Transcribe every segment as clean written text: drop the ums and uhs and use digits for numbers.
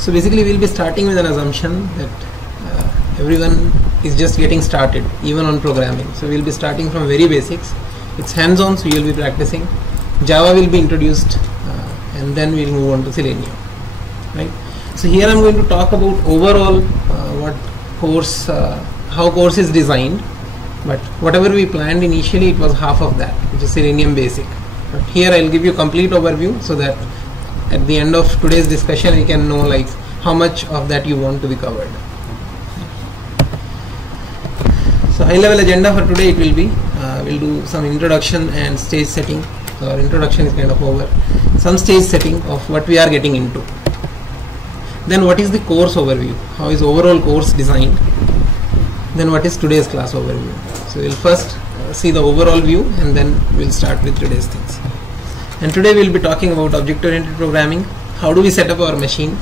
So basically we'll be starting with an assumption that everyone is just getting started even on programming. So we'll be starting from very basics. It's hands-on, so you'll be practicing. Java will be introduced and then we'll move on to Selenium, right? So here I'm going to talk about overall what course, how course is designed, but whatever we planned initially, it was half of that, which is Selenium basic. But here I'll give you a complete overview so that at the end of today's discussion you can know like how much of that you want to be covered. So high level agenda for today, it will be we'll do some introduction and stage setting. So our introduction is kind of over. Some stage setting of what we are getting into. Then what is the course overview? How is overall course designed? Then what is today's class overview? So we'll first see the overall view and then we'll start with today's things. And today we'll be talking about object-oriented programming. How do we set up our machine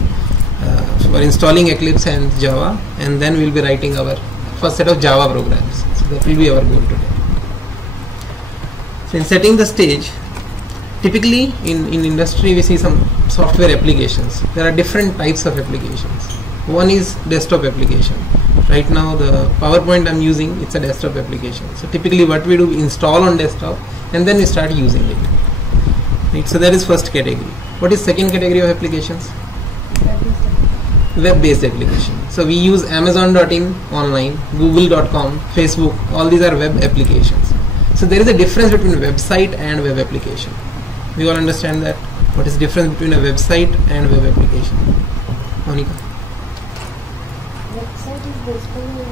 for installing Eclipse and Java, and then we'll be writing our first set of Java programs. So that will be our goal today. So in setting the stage, typically in industry we see some software applications. There are different types of applications. One is desktop application. Right now the PowerPoint I'm using, it's a desktop application. So typically what we do, install on desktop and then we start using it. Right? So that is first category. What is second category of applications? Web-based application. So we use Amazon.in online, Google.com, Facebook, all these are web applications. So there is a difference between website and web application. We all understand that. What is the difference between a website and web application? Monica? Website is basically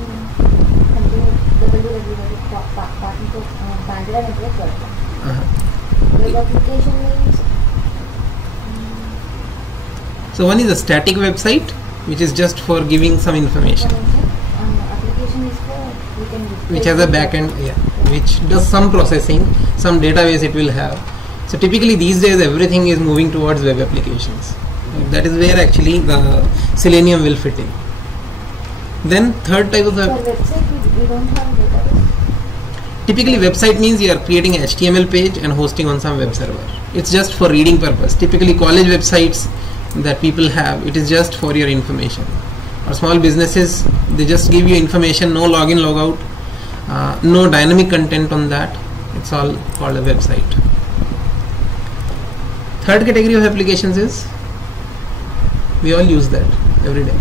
web application means. So one is a static website, which is just for giving some information. Application is for which has a backend, which does some processing, some database it will have. So typically these days everything is moving towards web applications. That is where actually the Selenium will fit in. Then third type of the website we don't have database. Typically website means you are creating an HTML page and hosting on some web server. It's just for reading purpose. Typically college websites that people have, it is just for your information. Or small businesses, they just give you information, no login, logout, no dynamic content on that. It's all called a website. Third category of applications is, we all use that every day.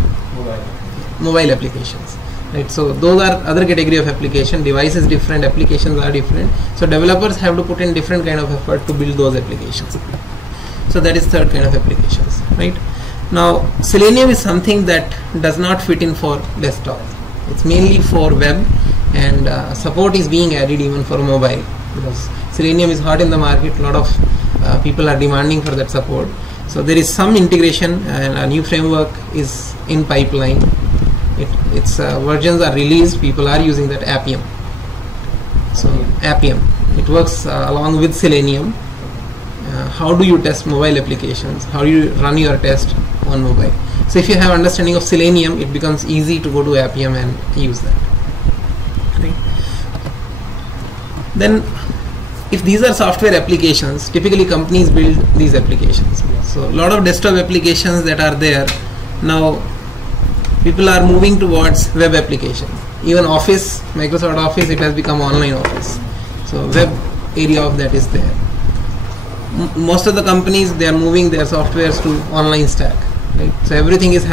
Mobile applications. Right, so those are other category of application. Device is different, applications are different. So developers have to put in different kind of effort to build those applications. So that is third kind of applications, right? Now Selenium is something that does not fit in for desktop. It's mainly for web, and support is being added even for mobile, because Selenium is hot in the market. A lot of people are demanding for that support. So there is some integration and a new framework is in pipeline. Its versions are released. People are using that Appium. So Appium, it works along with Selenium. How do you test mobile applications? How do you run your test on mobile? So if you have understanding of Selenium, it becomes easy to go to Appium and use that. Right. Then if these are software applications, typically companies build these applications. So a lot of desktop applications that are there now, people are moving towards web application. Even Office, Microsoft Office, it has become online office. So web area of that is there. Most of the companies, they are moving their softwares to online stack. Right? So everything is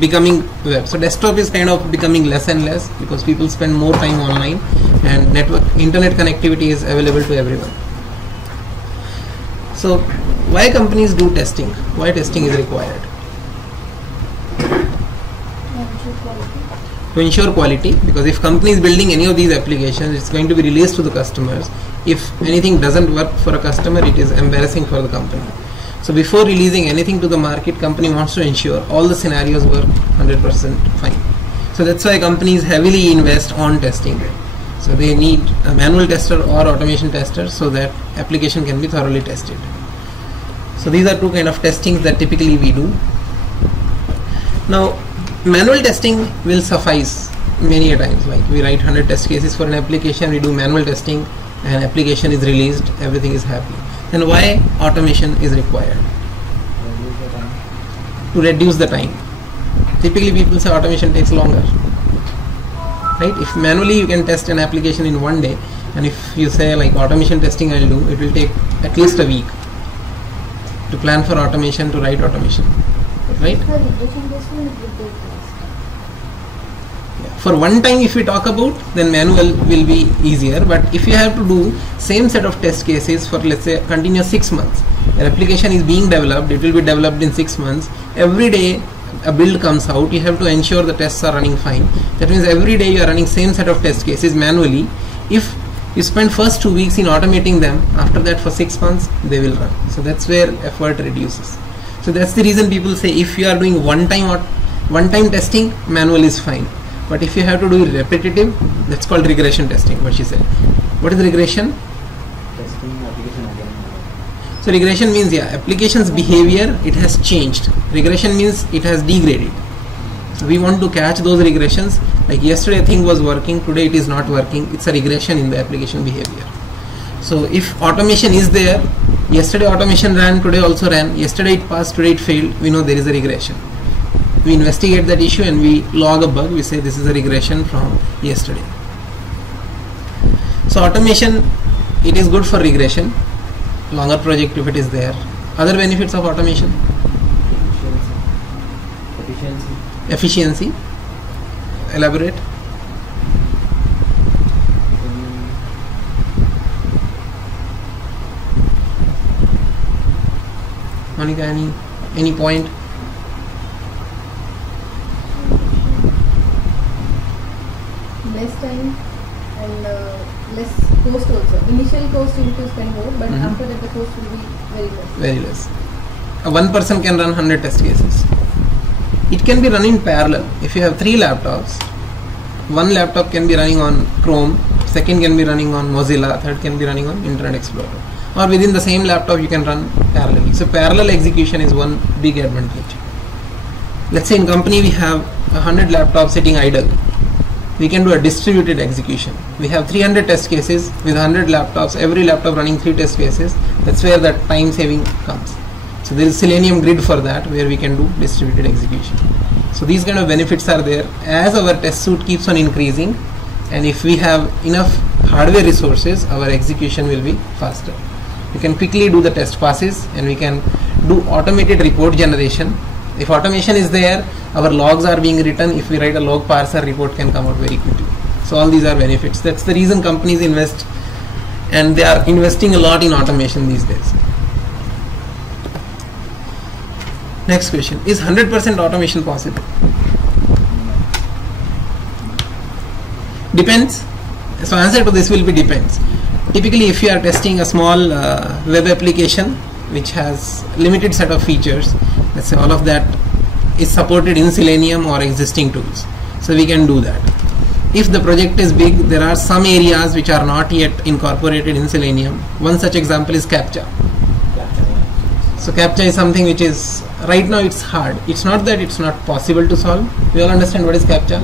becoming web. So desktop is kind of becoming less and less because people spend more time online, and internet connectivity is available to everyone. So why companies do testing? Why testing is required? To ensure quality, because if company is building any of these applications, it's going to be released to the customers. If anything doesn't work for a customer, it is embarrassing for the company. So before releasing anything to the market, company wants to ensure all the scenarios work 100% fine. So that's why companies heavily invest on testing. So they need a manual tester or automation tester so that application can be thoroughly tested. So these are two kind of testings that typically we do. Now manual testing will suffice many a times, like we write 100 test cases for an application, we do manual testing, and application is released, everything is happy. Then why automation is required? To reduce the time. Typically people say automation takes longer, right? If manually you can test an application in one day, and if you say like automation testing I'll do, it will take at least a week to plan for automation, to write automation, right? For regression testing, it will take less. For one time if we talk about, then manual will be easier, but if you have to do same set of test cases for let's say continuous 6 months, your application is being developed, it will be developed in 6 months, every day a build comes out, you have to ensure the tests are running fine. That means every day you are running same set of test cases manually. If you spend first 2 weeks in automating them, after that for 6 months they will run. So that's where effort reduces. So that's the reason people say if you are doing one time testing, manual is fine. But if you have to do repetitive, that's called regression testing, what she said. What is regression? Testing application again. So regression means, yeah, application's behavior, it has changed. Regression means it has degraded. So we want to catch those regressions, like yesterday a thing was working, today it is not working. It's a regression in the application behavior. So if automation is there, yesterday automation ran, today also ran, yesterday it passed, today it failed, we know there is a regression. We investigate that issue and we log a bug, we say this is a regression from yesterday. So automation, it is good for regression, longer project if it is there. Other benefits of automation? Efficiency. Elaborate. Monica, any point? Less time and less cost also. Initial cost you need to spend more, but after that the cost will be very less. Very less. One person can run 100 test cases. It can be run in parallel. If you have 3 laptops, one laptop can be running on Chrome, second can be running on Mozilla, third can be running on Internet Explorer. Or within the same laptop you can run parallelly. So parallel execution is one big advantage. Let's say in company we have 100 laptops sitting idle. We can do a distributed execution. We have 300 test cases with 100 laptops, every laptop running 3 test cases. That's where the time saving comes. So there is Selenium Grid for that, where we can do distributed execution. So these kind of benefits are there. As our test suite keeps on increasing, and if we have enough hardware resources, our execution will be faster. We can quickly do the test passes, and we can do automated report generation. If automation is there, our logs are being written. If we write a log parser, report can come out very quickly. So all these are benefits. That's the reason companies invest, and they are investing a lot in automation these days. Next question, is 100% automation possible? Depends. So answer to this will be depends. Typically if you are testing a small web application which has limited set of features, let's say all of that is supported in Selenium or existing tools, so we can do that. If the project is big, there are some areas which are not yet incorporated in Selenium. One such example is CAPTCHA. So CAPTCHA is something which is, right now it's hard. It's not that it's not possible to solve. We all understand what is CAPTCHA?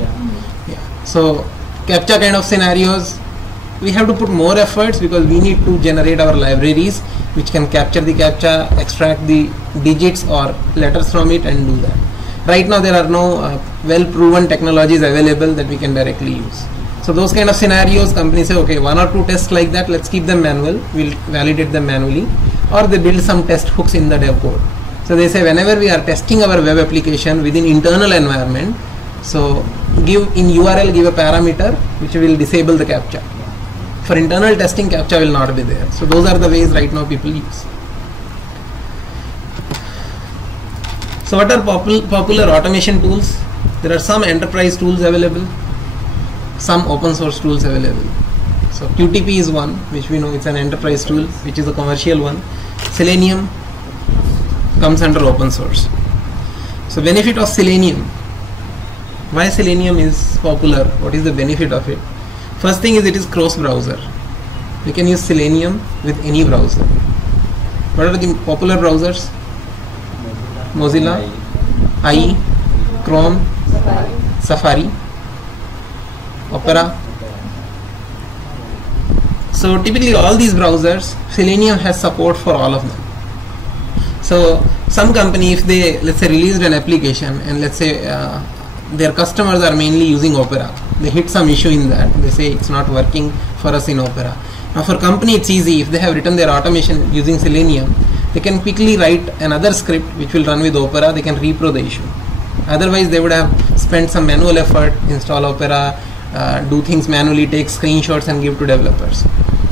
Yeah. So CAPTCHA kind of scenarios, we have to put more efforts because we need to generate our libraries which can capture the CAPTCHA, extract the digits or letters from it and do that. Right now there are no well proven technologies available that we can directly use. So those kind of scenarios, companies say, okay, 1 or 2 tests like that, let's keep them manual, we'll validate them manually, or they build some test hooks in the dev code. So they say whenever we are testing our web application within internal environment, so give in URL, give a parameter which will disable the CAPTCHA. For internal testing, CAPTCHA will not be there. So those are the ways right now people use. So what are popular automation tools? There are some enterprise tools available, some open source tools available. So QTP is one, which we know it's an enterprise tool, which is a commercial one. Selenium comes under open source. So benefit of Selenium. Why Selenium is popular? What is the benefit of it? First thing is it is cross browser. You can use Selenium with any browser. What are the popular browsers? Mozilla, IE, Chrome, Safari, Opera. So typically all these browsers, Selenium has support for all of them. So some company, if they, let's say, released an application and let's say their customers are mainly using Opera. They hit some issue in that. They say it's not working for us in Opera. Now for company it's easy. If they have written their automation using Selenium, they can quickly write another script which will run with Opera. They can repro the issue. Otherwise they would have spent some manual effort, install Opera, do things manually, take screenshots and give to developers.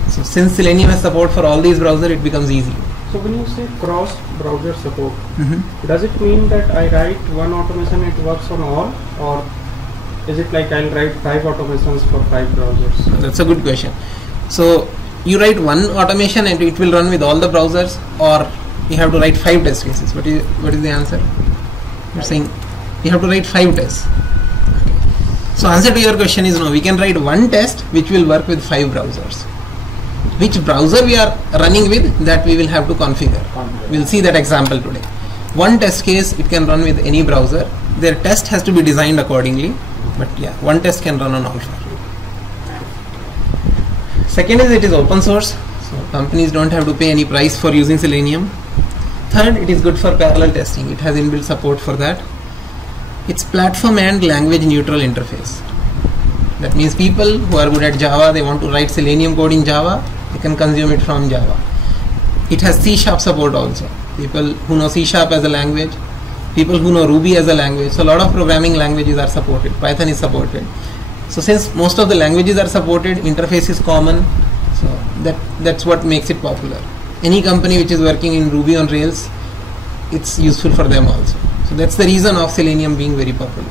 So since Selenium has support for all these browsers, it becomes easy. So when you say cross-browser support, does it mean that I write one automation, it works on all, or is it like I'll write 5 automations for 5 browsers? That's a good question. So you write one automation and it will run with all the browsers, or you have to write 5 test cases. What is the answer? You're saying you have to write 5 tests. So answer to your question is no. We can write one test which will work with 5 browsers. Which browser we are running with, that we will have to configure. We'll see that example today. One test case, it can run with any browser. Their test has to be designed accordingly, but yeah, one test can run on all 5. Second is it is open source, so companies don't have to pay any price for using Selenium. Third, it is good for parallel testing. It has inbuilt support for that. It's platform and language neutral interface. That means people who are good at Java, they want to write Selenium code in Java, they can consume it from Java. It has C# support also. People who know C# as a language, people who know Ruby as a language. So a lot of programming languages are supported. Python is supported. So since most of the languages are supported, interface is common. So that's what makes it popular. Any company which is working in Ruby on Rails, it's useful for them also. So that's the reason of Selenium being very popular.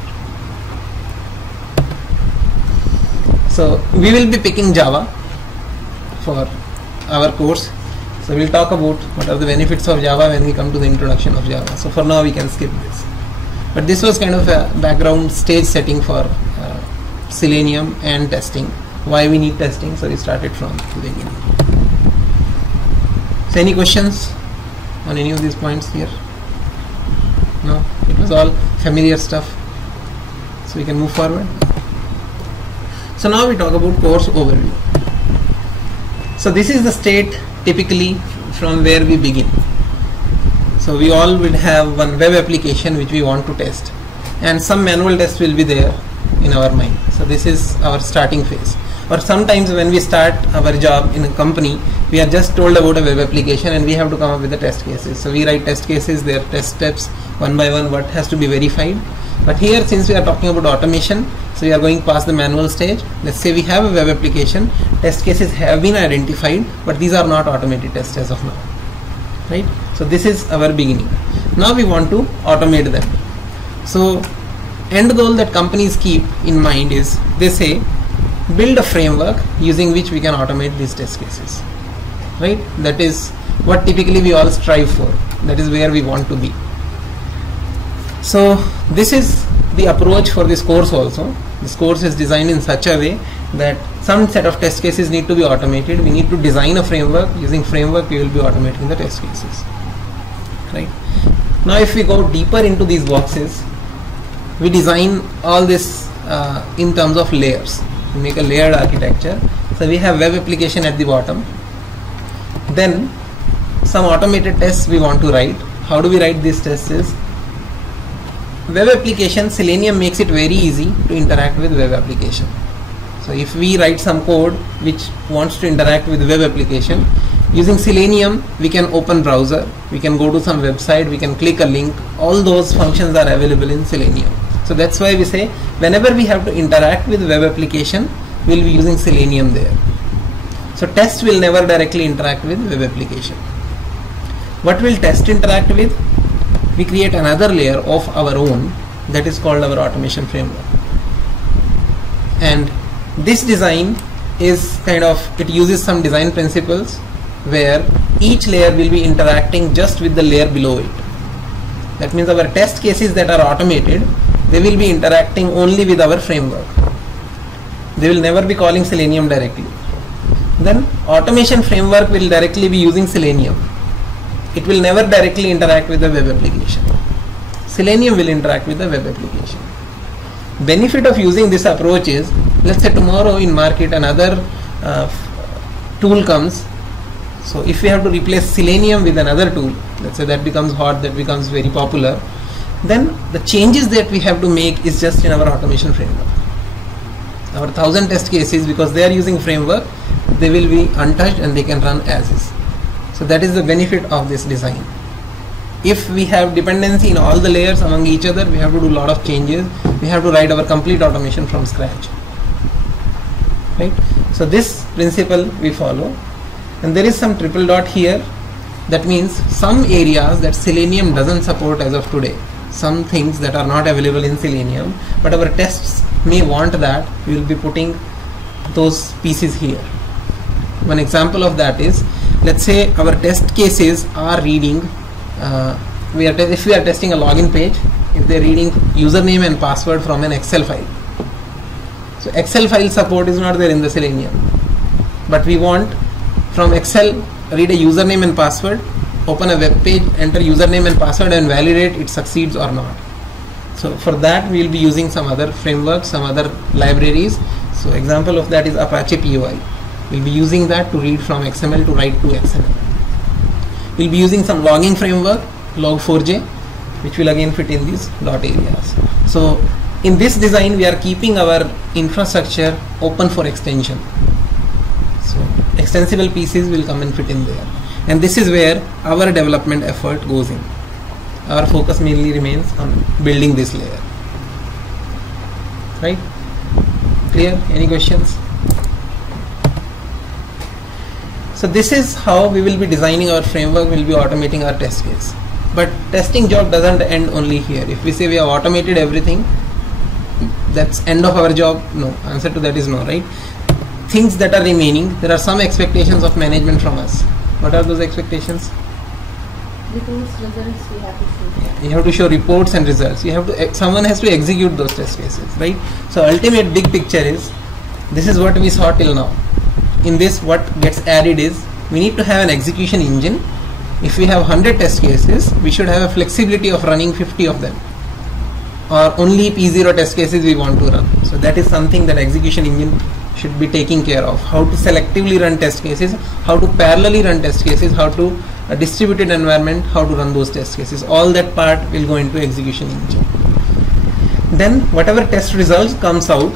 So we will be picking Java for our course. So we'll talk about what are the benefits of Java when we come to the introduction of Java. So for now we can skip this. But this was kind of a background stage setting for Selenium and testing. Why we need testing? So we started from the beginning. So any questions on any of these points here? No? It was all familiar stuff. So we can move forward. So now we talk about course overview. So this is the state typically from where we begin. So we all will have one web application which we want to test, and some manual test will be there in our mind. So this is our starting phase. Or sometimes when we start our job in a company, we are just told about a web application and we have to come up with the test cases. So we write test cases, their test steps, one by one what has to be verified. But here, since we are talking about automation, so we are going past the manual stage. Let's say we have a web application, test cases have been identified, but these are not automated tests as of now, right? So this is our beginning. Now we want to automate them. So end goal that companies keep in mind is, they say, build a framework using which we can automate these test cases, right? That is what typically we all strive for. That is where we want to be. So this is the approach for this course also. This course is designed in such a way that some set of test cases need to be automated. We need to design a framework. Using framework, we will be automating the test cases, right? Now if we go deeper into these boxes, we design all this in terms of layers. We make a layered architecture. So we have web application at the bottom. Then some automated tests we want to write. How do we write these tests is, web application, Selenium makes it very easy to interact with web application. So if we write some code which wants to interact with web application, using Selenium we can open browser, we can go to some website, we can click a link. All those functions are available in Selenium. So that's why we say whenever we have to interact with web application, we'll be using Selenium there. So test will never directly interact with web application. What will test interact with? We create another layer of our own that is called our automation framework. And this design is kind of, it uses some design principles where each layer will be interacting just with the layer below it. That means our test cases that are automated, they will be interacting only with our framework. They will never be calling Selenium directly. Then automation framework will directly be using Selenium. It will never directly interact with the web application. Selenium will interact with the web application. Benefit of using this approach is, let's say tomorrow in market another tool comes. So if we have to replace Selenium with another tool, let's say that becomes hot, that becomes very popular, Then the changes that we have to make is just in our automation framework. Our 1000 test cases, because they are using framework, they will be untouched and they can run as is. So that is the benefit of this design. If we have dependency in all the layers among each other, we have to do a lot of changes. We have to write our complete automation from scratch. Right? So this principle we follow. And there is some triple dot here. That means some areas that Selenium doesn't support as of today. Some things that are not available in Selenium, but our tests may want that, we will be putting those pieces here. One example of that is, let's say our test cases are reading, if we are testing a login page, if they are reading username and password from an Excel file. So Excel file support is not there in the Selenium, but we want from Excel read a username and password, open a web page, enter username and password and validate it succeeds or not. So for that we will be using some other frameworks, some other libraries. So example of that is Apache POI. We'll be using that to read from XML to write to XML. We'll be using some logging framework, Log4j, which will again fit in these dot areas. So in this design we are keeping our infrastructure open for extension. So extensible pieces will come and fit in there. And this is where our development effort goes in. Our focus mainly remains on building this layer. Right? Clear? Any questions? So this is how we will be designing our framework, we will be automating our test case. But testing job doesn't end only here. If we say we have automated everything, that's end of our job? No. Answer to that is no, right? Things that are remaining, there are some expectations of management from us. What are those expectations? Reports, results we have to show. You have to show reports and results. You have to, someone has to execute those test cases, right? So ultimate big picture is, this is what we saw till now. In this, what gets added is, we need to have an execution engine. If we have 100 test cases, we should have a flexibility of running 50 of them. Or only P0 test cases we want to run. So that is something that execution engine should be taking care of. How to selectively run test cases, how to parallelly run test cases, how to a distributed environment, how to run those test cases. All that part will go into execution engine. Then whatever test results comes out,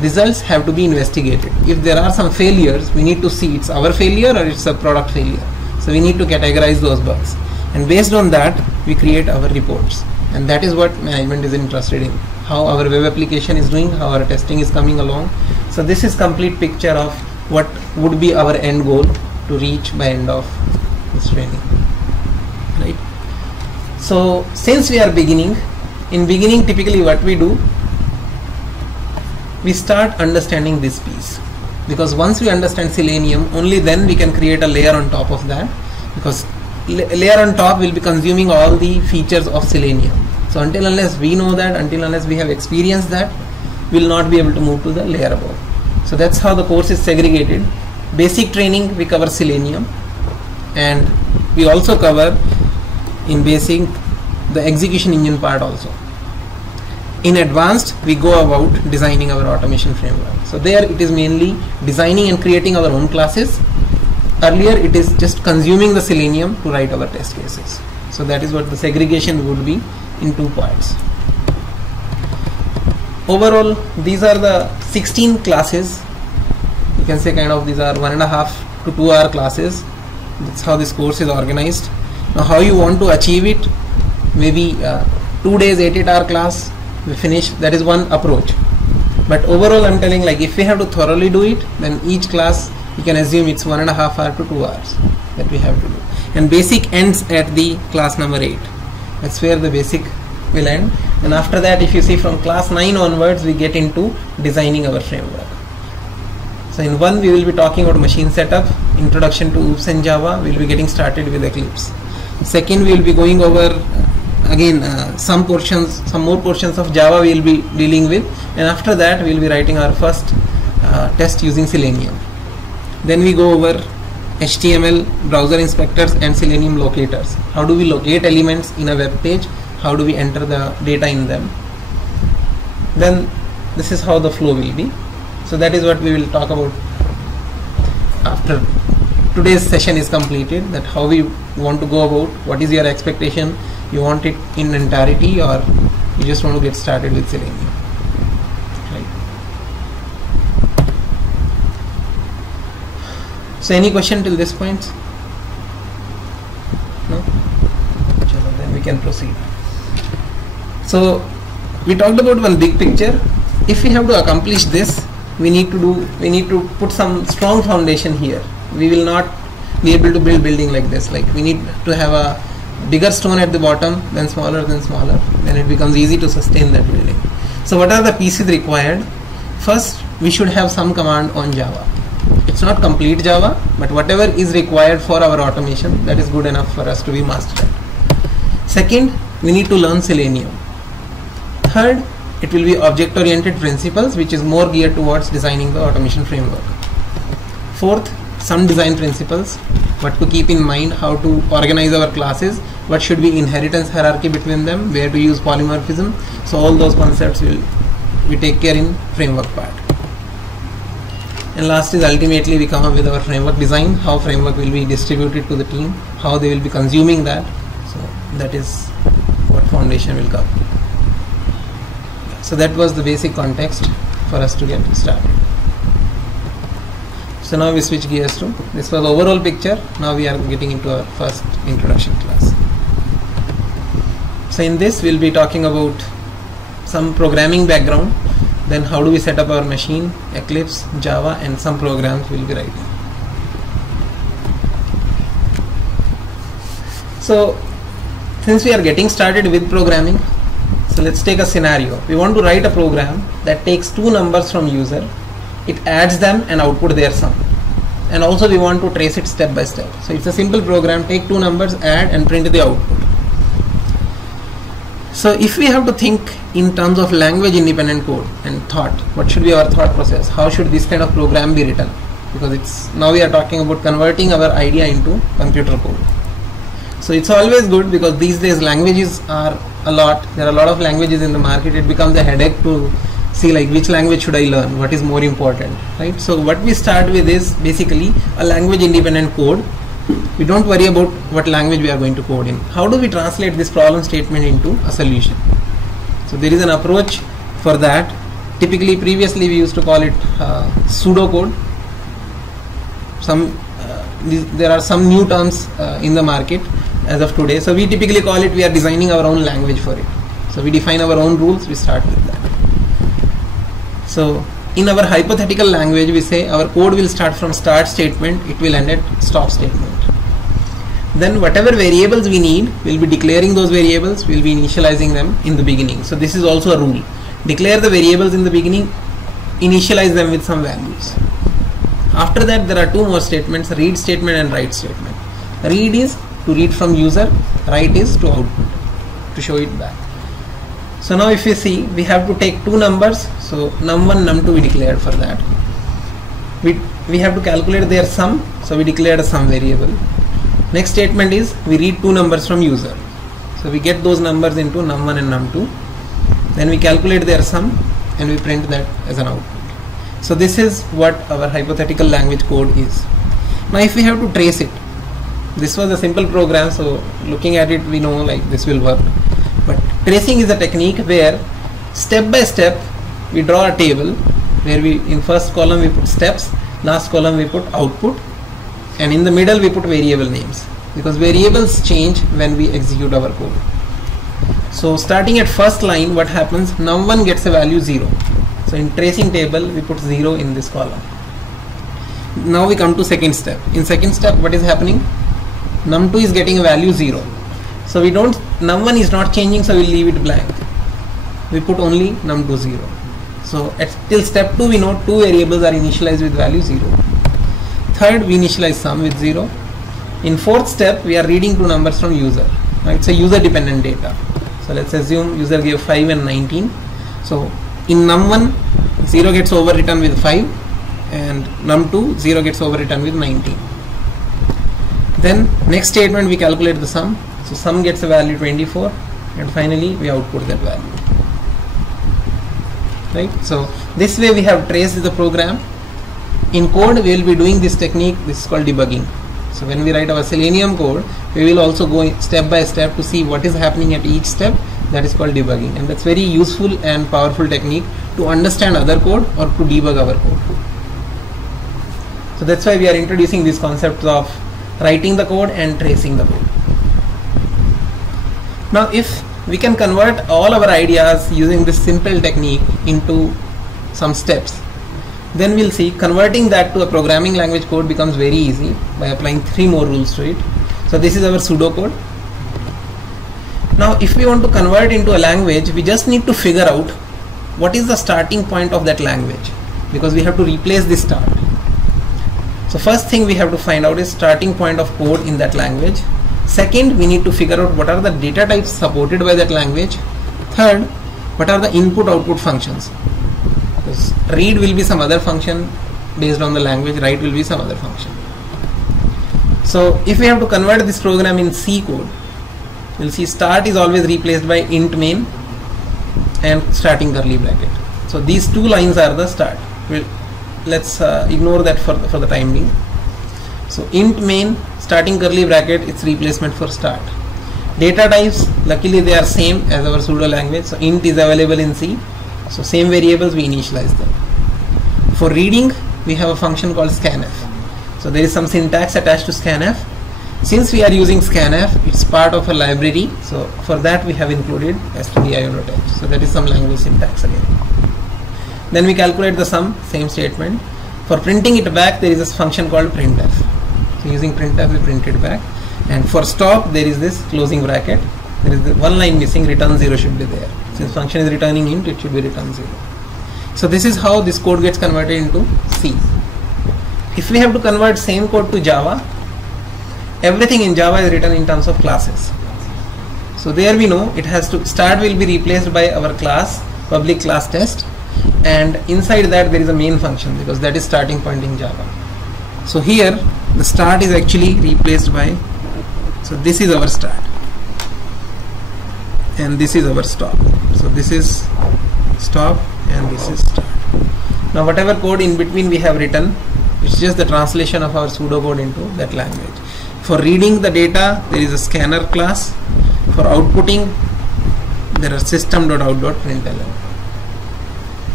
results have to be investigated. If there are some failures, we need to see it's our failure or it's a product failure. So we need to categorize those bugs. And based on that, we create our reports. And that is what management is interested in. How our web application is doing, how our testing is coming along. So this is complete picture of what would be our end goal to reach by end of this training. Right? So since we are beginning, in beginning typically what we do, we start understanding this piece. Because once we understand Selenium, only then we can create a layer on top of that. Because layer on top will be consuming all the features of Selenium. So until unless we know that, until unless we have experienced that, we will not be able to move to the layer above. So that's how the course is segregated. Basic training we cover Selenium, and we also cover in basic the execution engine part also. In advanced we go about designing our automation framework. So there it is mainly designing and creating our own classes. Earlier it is just consuming the Selenium to write our test cases. So that is what the segregation would be in two parts. Overall these are the 16 classes. You can say kind of these are 1.5 to 2 hour classes. That's how this course is organized. Now how you want to achieve it, maybe 2 days 8-hour class, we finish, that is one approach. But overall I'm telling, like if we have to thoroughly do it, then each class you can assume it's 1.5 hours to 2 hours that we have to do. And basic ends at the class number 8. That's where the basic will end. And after that, if you see from class 9 onwards, we get into designing our framework. So in one we will be talking about machine setup, introduction to OOPS and Java. We will be getting started with Eclipse. Second, we will be going over again some more portions of Java we will be dealing with, and after that we will be writing our first test using Selenium. Then we go over HTML, browser inspectors and Selenium locators. How do we locate elements in a web page? How do we enter the data in them? Then this is how the flow will be. So that is what we will talk about after today's session is completed, that how we want to go about, what is your expectation, You want it in entirety, or you just want to get started with Selenium. Right. So any question till this point? No? Then we can proceed. So we talked about one big picture. If we have to accomplish this, we need to put some strong foundation here. We will not be able to build building like this. Like, we need to have a bigger stone at the bottom, then smaller, then it becomes easy to sustain that building. So what are the pieces required? First, we should have some command on Java. It's not complete Java, but whatever is required for our automation, that is good enough for us to be mastered. Second, we need to learn Selenium. Third, it will be object-oriented principles, which is more geared towards designing the automation framework. Fourth, some design principles, what to keep in mind, how to organize our classes, what should be inheritance hierarchy between them, where to use polymorphism. So all those concepts we take care in framework part. And last is ultimately we come up with our framework design, how framework will be distributed to the team, how they will be consuming that. So that is what foundation will cover. So that was the basic context for us to get started. So now we switch gears to, this was overall picture, now we are getting into our first introduction class. So in this we'll be talking about some programming background, then how do we set up our machine, Eclipse, Java, and some programs we'll be writing. So since we are getting started with programming, so let's take a scenario. We want to write a program that takes two numbers from user, it adds them and output their sum, and also we want to trace it step by step. So it's a simple program, take two numbers, add and print the output. So if we have to think in terms of language independent code and thought, what should be our thought process, how should this kind of program be written, because it's now we are talking about converting our idea into computer code. So it's always good, because these days languages are a lot, there are a lot of languages in the market, it becomes a headache to see like which language should I learn, what is more important, right? So what we start with is basically a language independent code. We don't worry about what language we are going to code in. How do we translate this problem statement into a solution? So there is an approach for that. Typically previously we used to call it pseudocode. There are some new terms in the market as of today. So we typically call it, we are designing our own language for it. So we define our own rules, we start with that. So in our hypothetical language, we say our code will start from start statement, it will end at stop statement. Then whatever variables we need, we'll be declaring those variables, we'll be initializing them in the beginning. So this is also a rule. Declare the variables in the beginning, initialize them with some values. After that there are two more statements, read statement and write statement. Read is to read from user, write is to output, to show it back. So now if you see, we have to take two numbers, so num1, num2 we declared for that. We have to calculate their sum, so we declared a sum variable. Next statement is we read two numbers from user. So we get those numbers into num1 and num2. Then we calculate their sum and we print that as an output. So this is what our hypothetical language code is. Now if we have to trace it, this was a simple program, so looking at it we know like this will work. But tracing is a technique where step by step we draw a table where we in first column we put steps, last column we put output, and in the middle we put variable names, because variables change when we execute our code. So starting at first line, what happens, num1 gets a value 0. So in tracing table we put 0 in this column. Now we come to second step. In second step what is happening, num2 is getting a value 0. So we don't, num1 is not changing, so we leave it blank. We put only num2 0. So till step 2 we know two variables are initialized with value 0. Third, we initialize sum with 0. In fourth step we are reading two numbers from user. Right? It's a user dependent data. So let's assume user gave 5 and 19. So in num1 0 gets overwritten with 5, and num2 0 gets overwritten with 19. Then next statement we calculate the sum. So sum gets a value 24, and finally we output that value. Right? So this way we have traced the program. In code we will be doing this technique, this is called debugging. So when we write our Selenium code, we will also go step by step to see what is happening at each step. That is called debugging, and that's very useful and powerful technique to understand other code or to debug our code. So that's why we are introducing these concepts of writing the code and tracing the code. Now if we can convert all our ideas using this simple technique into some steps, then we'll see converting that to a programming language code becomes very easy by applying 3 more rules to it. So this is our pseudocode. Now if we want to convert into a language, we just need to figure out what is the starting point of that language, because we have to replace the start. So first thing we have to find out is starting point of code in that language. Second, we need to figure out what are the data types supported by that language. Third, what are the input output functions, because read will be some other function based on the language, write will be some other function. So if we have to convert this program in C code, we'll see start is always replaced by int main and starting curly bracket. So these 2 lines are the start. Let's ignore that for the time being. So int main starting curly bracket, it's replacement for start. Data types, luckily they are same as our pseudo language. So int is available in C. So same variables, we initialize them. For reading, we have a function called scanf. So there is some syntax attached to scanf. Since we are using scanf, it's part of a library. So for that we have included stdio.h. So that is some language syntax again. Then we calculate the sum, same statement. For printing it back, there is this function called printf. So using printf, we print it back. And for stop, there is this closing bracket. There is the 1 line missing, return 0 should be there. Since function is returning int, it should be return 0. So this is how this code gets converted into C. If we have to convert same code to Java, everything in Java is written in terms of classes. So there we know it has to start will be replaced by our class, public class test, and inside that there is a main function, because that is starting point in Java. So here the start is actually replaced by, so this is our start and this is our stop. So this is stop and this is start. Now whatever code in between we have written, it's just the translation of our pseudocode into that language. For reading the data, there is a scanner class. For outputting, there are system.out.println.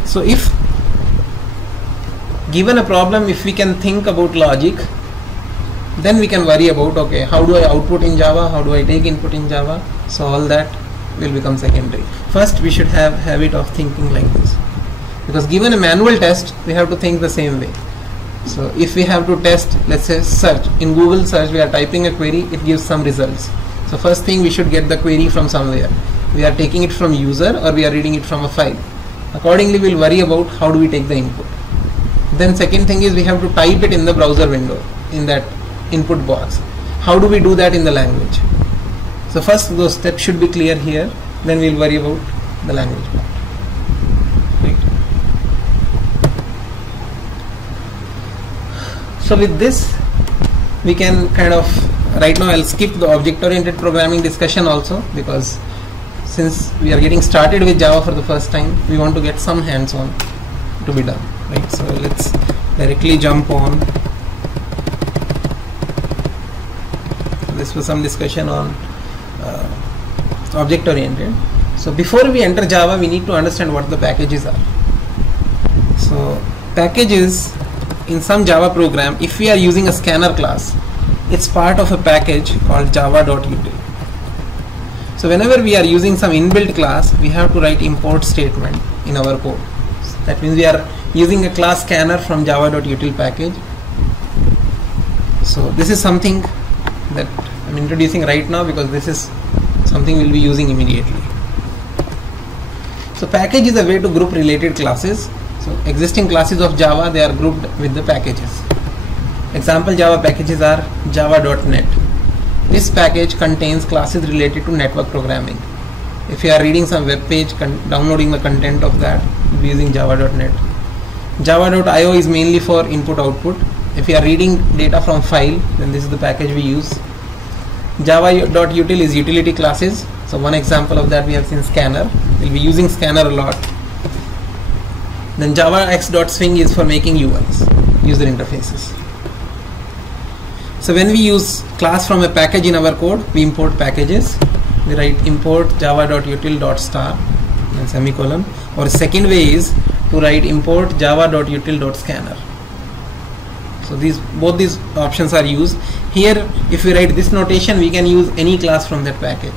So if given a problem, if we can think about logic, then we can worry about, okay, how do I output in Java, how do I take input in Java? So all that will become secondary. First we should have habit of thinking like this, because given a manual test, we have to think the same way. So if we have to test, let's say search, in Google search we are typing a query, it gives some results. So first thing, we should get the query from somewhere. We are taking it from user or we are reading it from a file. Accordingly we'll worry about how do we take the input. Then second thing is we have to type it in the browser window, in that input box. How do we do that in the language? So first those steps should be clear here, then we'll worry about the language part. Right. So with this we can kind of, right now I'll skip the object oriented programming discussion also, because since we are getting started with Java for the first time, we want to get some hands-on to be done, right? So let's directly jump on. This was some discussion on object oriented. So before we enter Java, we need to understand what the packages are. So packages in some Java program, if we are using a scanner class, it's part of a package called java.util. So whenever we are using some inbuilt class, we have to write import statement in our code. That means we are using a class scanner from java.util package. So this is something that I'm introducing right now, because this is something we'll be using immediately. So package is a way to group related classes. So existing classes of Java, they are grouped with the packages. Example Java packages are java.net. This package contains classes related to network programming. If you are reading some web page, downloading the content of that, you'll be using java.net. Java.io is mainly for input output. If you are reading data from file, then this is the package we use. Java.util is utility classes. So one example of that we have seen scanner. We'll be using scanner a lot. Then javax.swing is for making UIs, user interfaces. So when we use class from a package in our code, we import packages. We write import java.util.star and semicolon. Or second way is to write import java.util.scanner. So both these options are used. Here, if we write this notation, we can use any class from that package.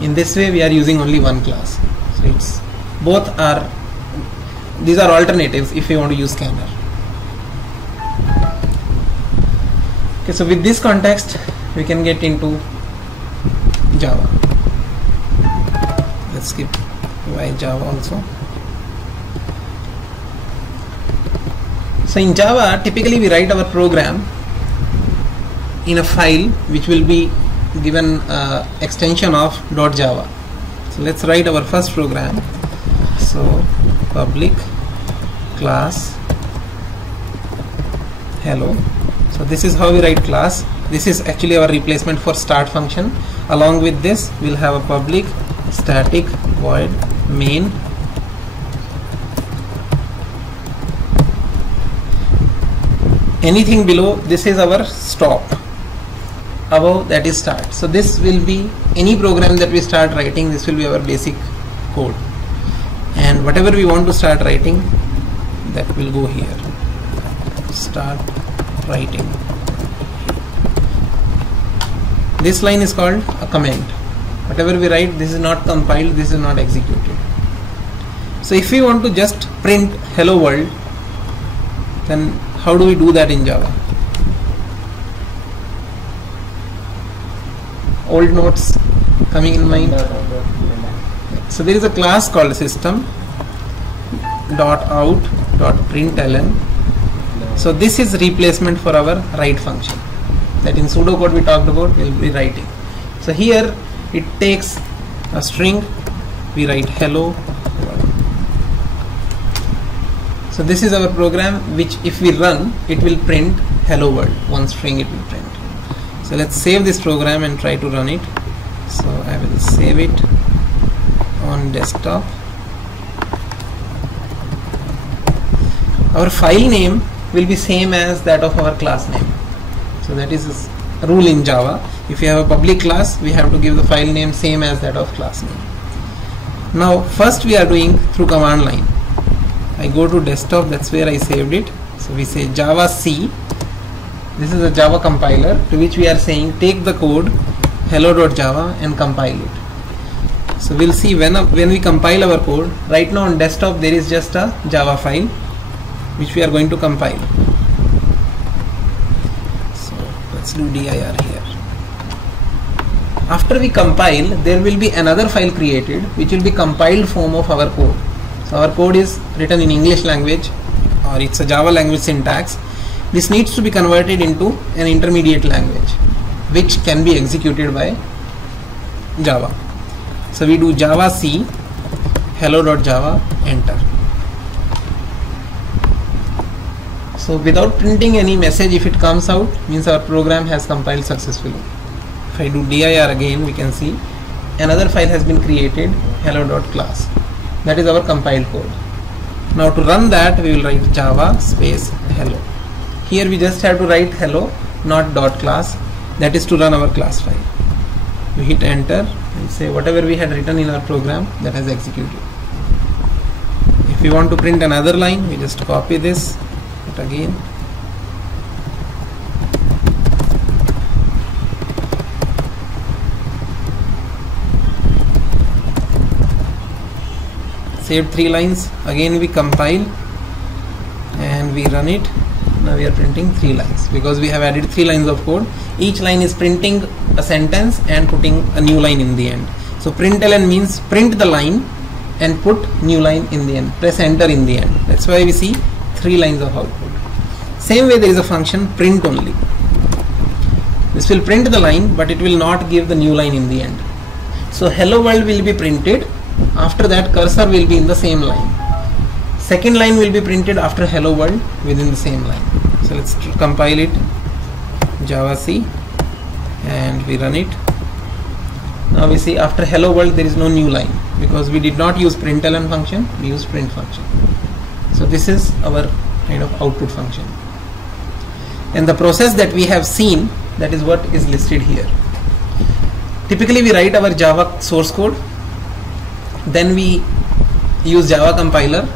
In this way, we are using only one class. So these are alternatives if you want to use scanner. Okay, so with this context, we can get into Java. Let's skip UI Java also. So in Java, typically we write our program in a file which will be given extension of .java. So let's write our first program. So public class hello. So this is how we write class. This is actually our replacement for start function. Along with this, we'll have a public static void main. Anything below this is our stop. Above that is start. So this will be any program that we start writing. This will be our basic code. And whatever we want to start writing, that will go here. Start writing. This line is called a comment. Whatever we write, this is not compiled, this is not executed. So if we want to just print hello world, then how do we do that in Java? Old notes coming in mind. So there is a class called system.out.println. So this is replacement for our write function that in pseudocode we talked about. We'll be writing. So here it takes a string, we write hello. So this is our program, which if we run, it will print hello world. One string it will print. So let's save this program and try to run it. So I will save it on desktop. Our file name will be same as that of our class name. So that is a rule in Java. If you have a public class, we have to give the file name same as that of class name. Now first we are doing through command line. I go to desktop, that's where I saved it. So we say Java C. This is a Java compiler to which we are saying take the code hello.java and compile it. So we'll see when we compile our code. Right now on desktop there is just a Java file which we are going to compile. So let's do dir here. After we compile, there will be another file created which will be compiled form of our code. So our code is written in English language, or it's a Java language syntax. This needs to be converted into an intermediate language which can be executed by Java. So we do Java C hello.java, enter. So without printing any message, if it comes out, means our program has compiled successfully. If I do dir again, we can see another file has been created, hello.class. That is our compiled code. Now to run that, we will write Java space hello. Here we just have to write hello, not dot class. That is to run our class file. We hit enter and say whatever we had written in our program, that has executed. If we want to print another line, we just copy this, hit again. Saved 3 lines. Again we compile and we run it. Now we are printing 3 lines because we have added 3 lines of code. Each line is printing a sentence and putting a new line in the end. So println means print the line and put new line in the end. Press enter in the end. That's why we see 3 lines of output. Same way there is a function print only. This will print the line, but it will not give the new line in the end. So hello world will be printed. After that cursor will be in the same line. Second line will be printed after hello world within the same line. So let's compile it, Java C, and we run it. Now we see after hello world there is no new line because we did not use println function, we used print function. So this is our kind of output function. And the process that we have seen that is what is listed here. Typically we write our Java source code, then we use Java compiler,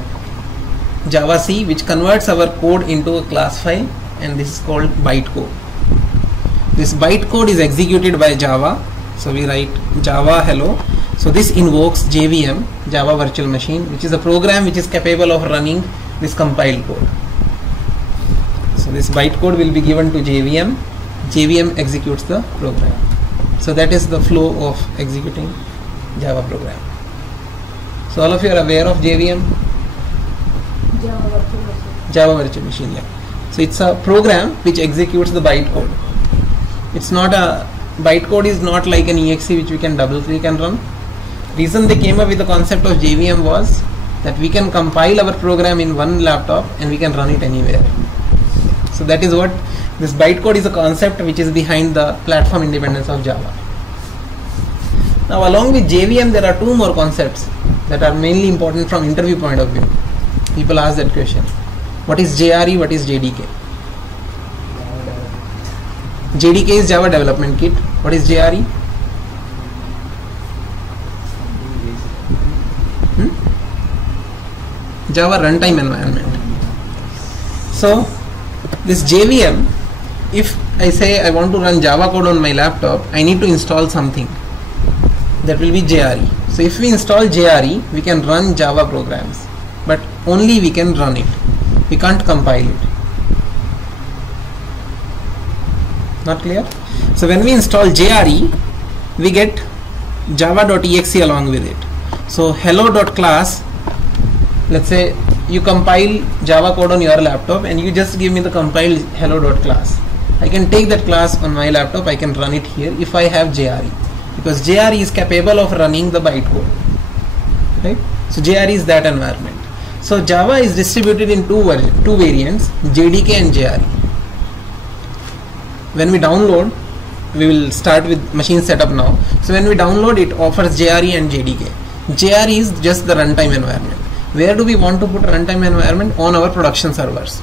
Java C, which converts our code into a class file, and this is called bytecode. This bytecode is executed by Java, so we write Java hello. So this invokes JVM, Java Virtual Machine, which is a program which is capable of running this compiled code. So this bytecode will be given to JVM, JVM executes the program. So that is the flow of executing Java program. So all of you are aware of JVM? Java Virtual Machine. Java Virtual Machine, yeah. So it's a program which executes the bytecode. It's not a, bytecode is not like an exe which we can double click and run. Reason they came up with the concept of JVM was that we can compile our program in one laptop and we can run it anywhere. So that is what this bytecode is, a concept which is behind the platform independence of Java. Now along with JVM there are two more concepts that are mainly important from interview point of view. People ask that question. What is JRE? What is JDK? JDK is Java Development Kit. What is JRE? Java Runtime Environment. So this JVM, if I say I want to run Java code on my laptop, I need to install something. That will be JRE. So if we install JRE, we can run Java programs, but only we can run it. We can't compile it. Not clear? So when we install JRE, we get java.exe along with it. So hello.class, let's say you compile Java code on your laptop and you just give me the compiled hello.class. I can take that class on my laptop, I can run it here if I have JRE, because JRE is capable of running the bytecode, right? So JRE is that environment. So Java is distributed in two variants, JDK and JRE. When we download, we will start with machine setup now. So when we download, it offers JRE and JDK. JRE is just the runtime environment. Where do we want to put runtime environment? On our production servers,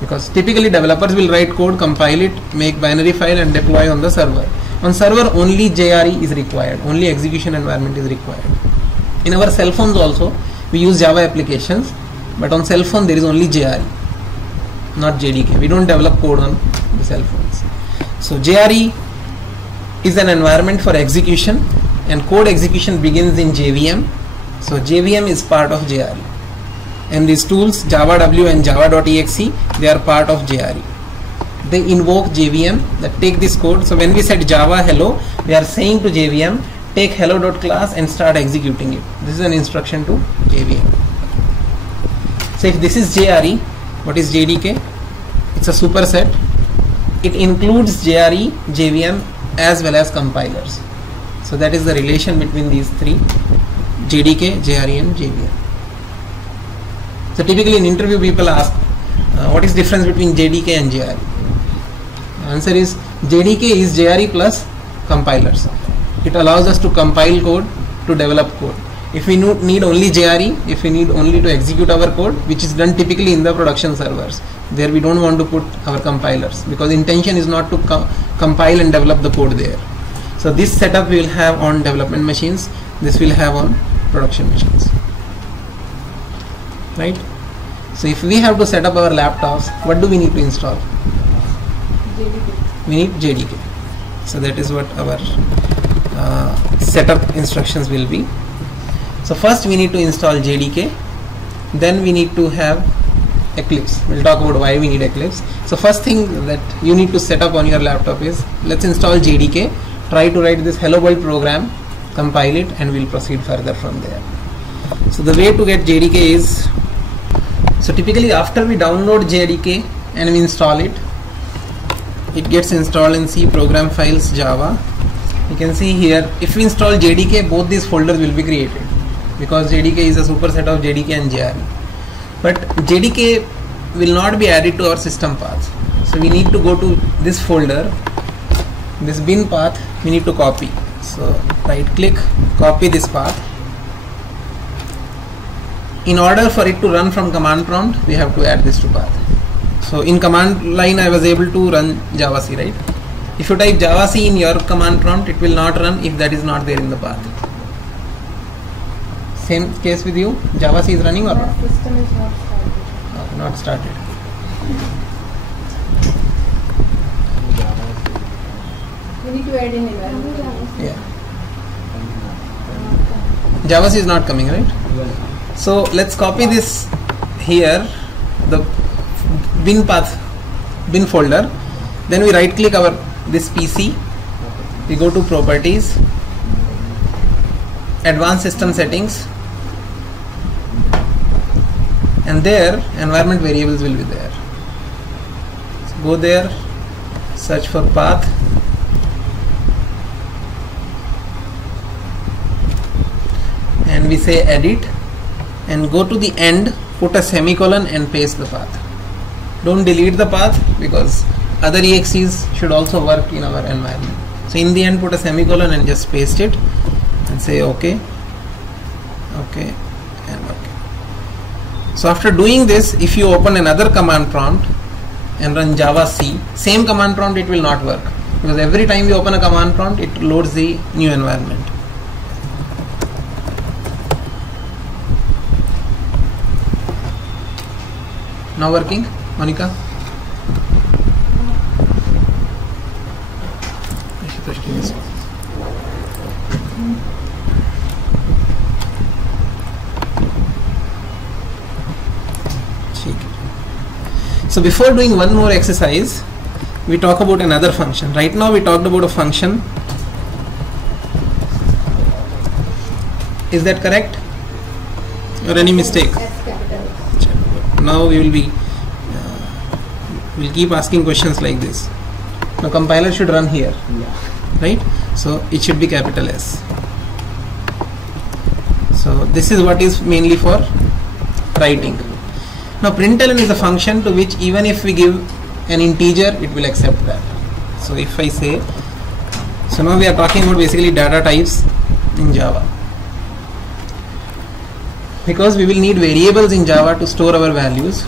because typically developers will write code, compile it, make binary file and deploy on the server. On server only JRE is required, only execution environment is required. In our cell phones also we use Java applications, but on cell phone there is only JRE, not JDK. We don't develop code on the cell phones. So JRE is an environment for execution, and code execution begins in JVM. So JVM is part of JRE, and these tools JavaW and java.exe, they are part of JRE. They invoke JVM that take this code. So when we said Java hello, we are saying to JVM, take hello.class and start executing it. This is an instruction to JVM. So if this is JRE, what is JDK? It's a superset. It includes JRE, JVM as well as compilers. So that is the relation between these three, JDK, JRE and JVM. So typically in interview people ask, what is difference between JDK and JRE? The answer is JDK is JRE plus compilers. It allows us to compile code, to develop code. If we need only JRE, if we need only to execute our code, which is done typically in the production servers, there we don't want to put our compilers, because intention is not to compile and develop the code there. So this setup we will have on development machines, this will have on production machines, right? So if we have to set up our laptops, what do we need to install? JDK. We need JDK. So that is what our setup instructions will be. So first we need to install JDK, then we need to have Eclipse. We'll talk about why we need Eclipse. So first thing that you need to set up on your laptop is, let's install JDK, try to write this hello world program, compile it, and we'll proceed further from there. So the way to get JDK is, so typically after we download JDK and we install it, it gets installed in C program files Java. You can see here, if we install JDK, both these folders will be created, because JDK is a superset of JDK and JRE. But JDK will not be added to our system path. So we need to go to this folder, this bin path, we need to copy. So right click, copy this path. In order for it to run from command prompt, we have to add this to path. So in command line I was able to run Java C, right? If you type javac in your command prompt, it will not run if that is not there in the path. Same case with you, javac is running or My not? system is not started. No, not started. We need to add in environment. Yeah. Javac is not coming, right? So let's copy this here, the bin path, bin folder. Then we right click our this PC. We go to properties, advanced system settings, and there environment variables will be there. So go there, search for path, and we say edit, and go to the end, put a semicolon and paste the path. Don't delete the path because other exes should also work in our environment. So in the end, put a semicolon and just paste it and say OK, OK, and OK. So after doing this, if you open another command prompt and run javac, same command prompt, it will not work because every time you open a command prompt, it loads the new environment. Now working, Monica? So before doing one more exercise, we talk about another function. Right now we talked about a function. Is that correct? Or any mistake? S capital. Now we will be we'll keep asking questions like this. Now compiler should run here, right? So it should be capital S. So this is what is mainly for writing. Now println is a function to which even if we give an integer, it will accept that. So if I say, so now we are talking about basically data types in Java, because we will need variables in Java to store our values,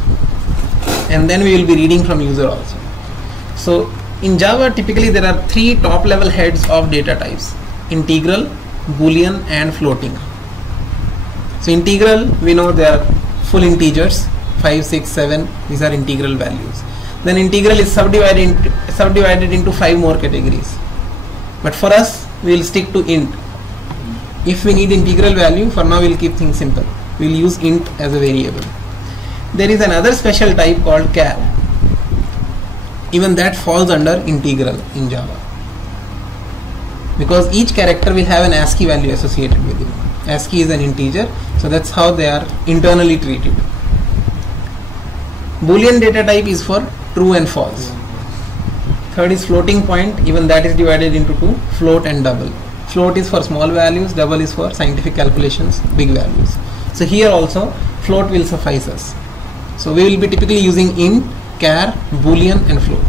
and then we will be reading from user also. So in Java, typically there are three top level heads of data types: integral, boolean, and floating. So integral, we know they are full integers, 5, 6, 7, these are integral values. Then integral is subdivided into 5 more categories. But for us, we will stick to int. If we need integral value, for now we will keep things simple. We will use int as a variable. There is another special type called char. Even that falls under integral in Java, because each character will have an ASCII value associated with it. ASCII is an integer, so that's how they are internally treated. Boolean data type is for true and false. Third is floating point, even that is divided into two, float and double. Float is for small values, double is for scientific calculations, big values. So here also float will suffice us. So we will be typically using int, char, boolean and float.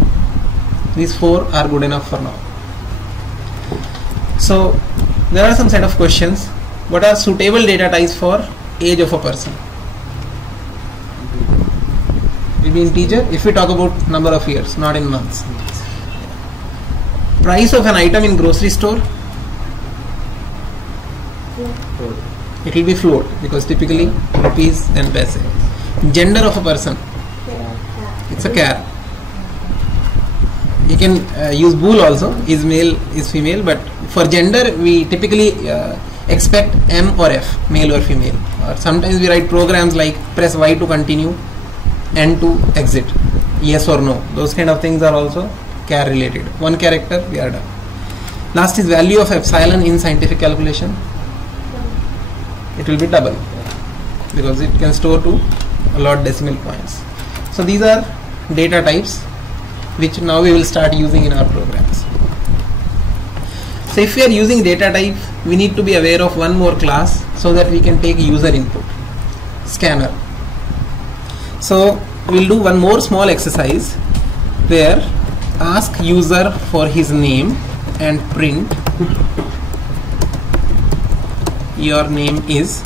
These 4 are good enough for now. So there are some set of questions. What are suitable data types for age of a person? Will be integer if we talk about number of years, not in months. Price of an item in grocery store, it will be float because typically rupees and paise. Gender of a person, it's a char. You can use bool also, is male, is female, but for gender we typically expect M or F, male or female. Or sometimes we write programs like press Y to continue, N to exit, yes or no. Those kind of things are also char related. One character, we are done. Last is value of epsilon in scientific calculation. It will be double because it can store to a lot decimal points. So these are data types which now we will start using in our programs. So if we are using data type, we need to be aware of one more class so that we can take user input, scanner. So we will do one more small exercise where ask user for his name and print your name is,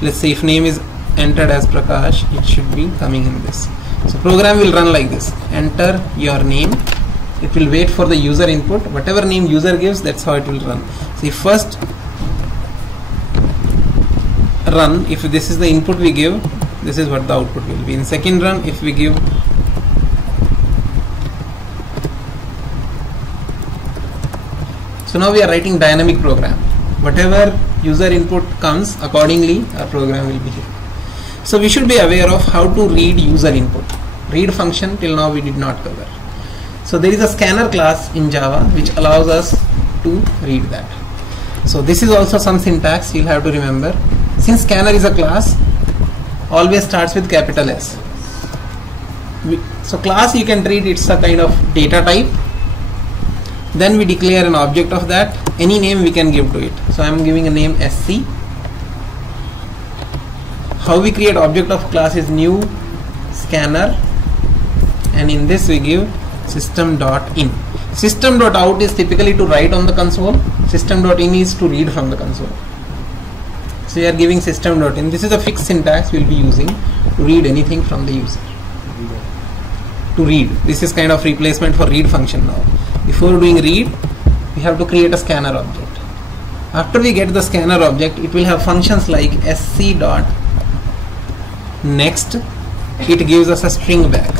let's say if name is entered as Prakash, it should be coming in this. So program will run like this: enter your name it will wait for the user input. Whatever name user gives, that's how it will run. So if first run, if this is the input we give, this is what the output will be. In second run, if we give so now we are writing dynamic program. Whatever user input comes, accordingly our program will be here. So we should be aware of how to read user input. Read function till now we did not cover. So there is a scanner class in Java which allows us to read that. So this is also some syntax you'll have to remember. Since scanner is a class, always starts with capital S. So class you can treat it's a kind of data type. Then we declare an object of that. Any name we can give to it. So I am giving a name SC. How we create object of class is new scanner, and in this we give system.in. System.out is typically to write on the console. System.in is to read from the console. So we are giving system.in. This is a fixed syntax we will be using to read anything from the user. To read. This is kind of replacement for read function now. Before doing read, we have to create a scanner object. After we get the scanner object, it will have functions like sc.next. It gives us a string back.